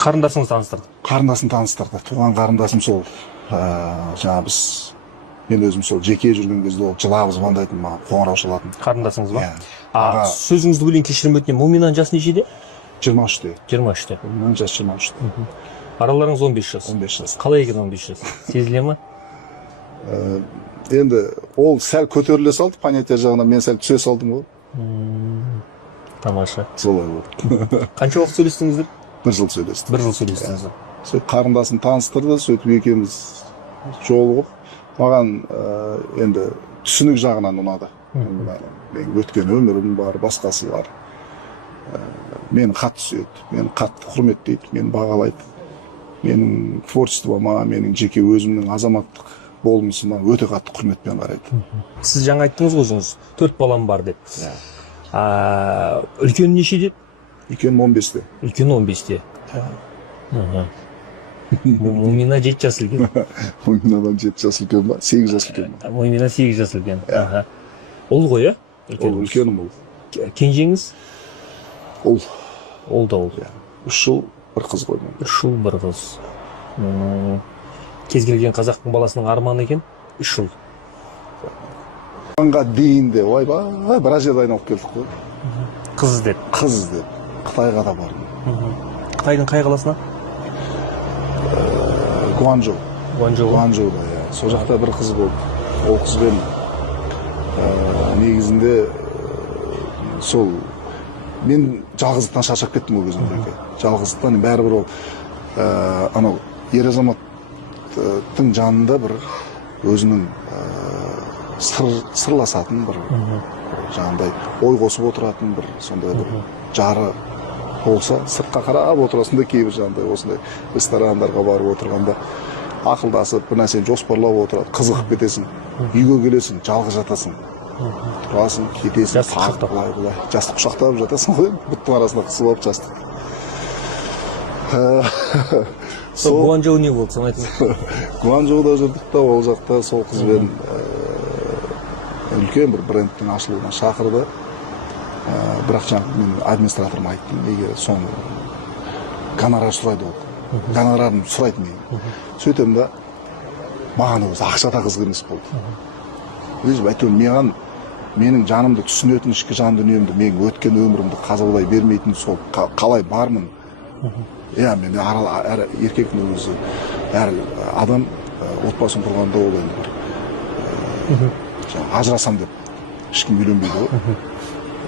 Қарындасыңыз таныстырды? Қарындасын таныстырды. Туған қарындасым сол. Жаңа мен өзім сол жеке жүрген кезде ол жылап звондайтын, маған қоңырау шалатын. Қарындасыңыз ба? Аға. Сөзіңізді бөлейін, кешірім өтінемін. Муминаның жасы нешеде? 23-те. 23-те. Муминаның жасы 23-те. Араларыңыз 15 жас. 15 жас. Қалай екен 15 жас? Сезіле ма? Енді ол сәл көтеріле салды, понятие жағынан мен сәл түсе салдым ғой. Тамаша. Солай болды. Қанша уақыт сөйлестіңіздер? 1 жыл сөйлестік. 1 жыл сөйлестіңіздер. Сөйтіп қарындасын таныстырды, сөйтіп екеуміз жолығып, маған енді түсінік жағынан ұнады. Мен өткен өмірім бар, басқасы бар. Мені қатты сүйеді, мені қатты құрметтейді, мені бағалайды. Менің творчествома, менің жеке өзімнің азаматтық болмысыма өте қатты құрметпен қарайды. Сіз жаңа айттыңыз ғой өзіңіз, 4 балам бар деп. Үлкен нешеде? Үлкен 15-те. Үлкен 15-те. Мумина 7 жас үлкен. Муминадан 7 жас үлкен ба? 8 жас үлкен ба? Мумина 8 жас үлкен. Ол ғой, Ол үлкенім ол. Кенжеңіз? Ол да ол. 3 жыл бір қыз ғой. 3 жыл бір қыз. Кез келген қазақтың баласының арманы екен, 3 жыл. Оған дейін де, ойбай, біраз жерде айналып келдік қой. Қыз іздеп. Қыз іздеп. Қытайға да бардым. Қытайдың қай қаласына? Гуанчжоу. Гуанчжоуда, Сол жақта бір қыз болды. Ол қызбен негізінде сол мен жалғыздықтан шаршап кеттім ол кезінде. Жалғыздықтан бәрібір ол анау ер азаматтың жанында бір өзінің сырласатын бір жаңағыдай ой қосып отыратын бір сондай бір жары болса, сыртқа қарап отырасың да кейбір жаңағыдай осындай ресторандарға барып отырғанда ақылдасып бір нәрсені жоспарлап отырады, қызығып кетесің, үйге келесің, жалғыз жатасың, тұрасың, кетесің, жастық құшақтап жатасың ғой, бұттың арасында қысып алып жастық. Гуанчжоу не болды, соны айтыңыз? Гуанчжоуда жүрдік та, ол жақта сол қызбен үлкен бір брендтің ашылуына шақырды. Бірақ жаңағы мен администраторыма айттым, егер соны гонорар сұрайды ол. Гонорарын сұрайды мен. Сөйтем да, маған өзі ақшада қызық емес болды. Әйтеуір менің жанымды түсінетін ішкі жан дүниемді, менің өткен өмірімді қазалай бермейтін сол қалай бармын. Мен әр еркектің өзі, әр адам отбасын құрғанда ол енді бір ажырасам деп ешкім үйленбейді ғой.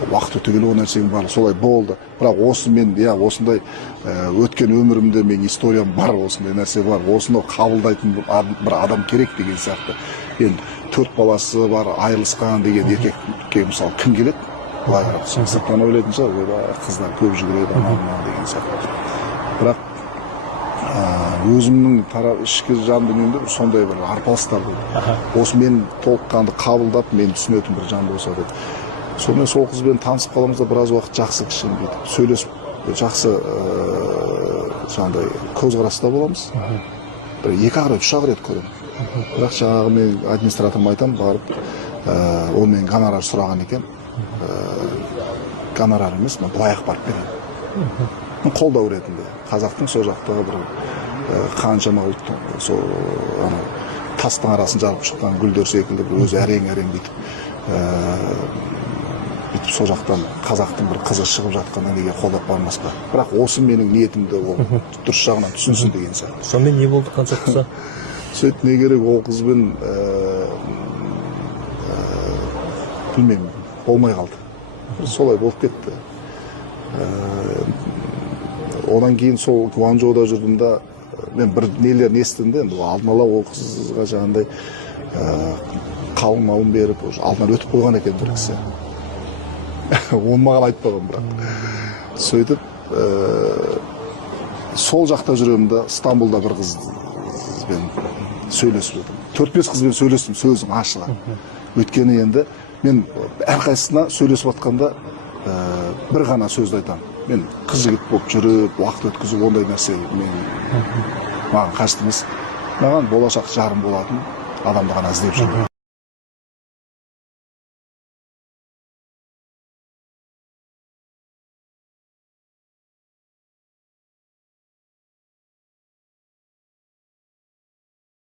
Уақыт өте келе ол нәрсенің барлығы солай болды. Бірақ осы мен осындай өткен өмірімде мен историям бар, осындай нәрсе бар. Осыны қабылдайтын бір адам керек деген сияқты. Енді 4 баласы бар, айырылысқан деген еркекке мысалы кім келеді? Былай қарап, сырттан ойлайтын шығар, қыздар көп жүгіреді анау деген сияқты. Бірақ өзімнің ішкі жан дүниемде сондай бір арпалыстар болды. Осы мен толыққанды қабылдап, мен түсінетін бір жан болса деп. Сонымен сол қызбен танысып қаламызда біраз уақыт жақсы кішкене бүйтіп сөйлесіп, жақсы жаңағыдай көзқараста боламыз. Бір 2 рет, 3 рет көремін. Бірақ жаңағы мен администраторыма айтамын, барып, ол мен гонорар сұраған екен. Гонорар емес, мен былай-ақ барып беремін. Қолдау ретінде. Қазақтың сол жақтағы бір қаншама ұлттың сол тастың арасын жарып шыққан гүлдер секілді бір өзі әрең-әрең бүйтіп сол жақтан қазақтың бір қызы шығып жатқаннан неге қолдап бармас па. Бірақ осы менің ниетімді ол дұрыс жағынан түсінсін деген сияқты. Сонымен не болды қанша құса? Сөйтіп не керек ол қызбен білмеймін, болмай қалды. Солай болып кетті. Одан кейін сол Гуанчжоуда жүрдім да, мен бір нелерін естідім де, алдын ала ол қызға жаңағыдай қалың малын беріп, алдынан өтіп қойған екен бір кісі. Оны маған айтпаған бірақ. Сөйтіп, сол жақта жүремін да, Стамбулда бір қызбен сөйлесіп жүрдім. 4-5 қызбен сөйлестім, сөзім ашыға. Өйткені енді, мен әрқайсысына сөйлесіп атқанда бір ғана сөзді айтамын. Мен қыз жігіт болып жүріп, уақыт өткізіп, ондай нәрсе маған қажет емес. Маған болашақ жарым болатын адамды ғана іздеп жүрмін.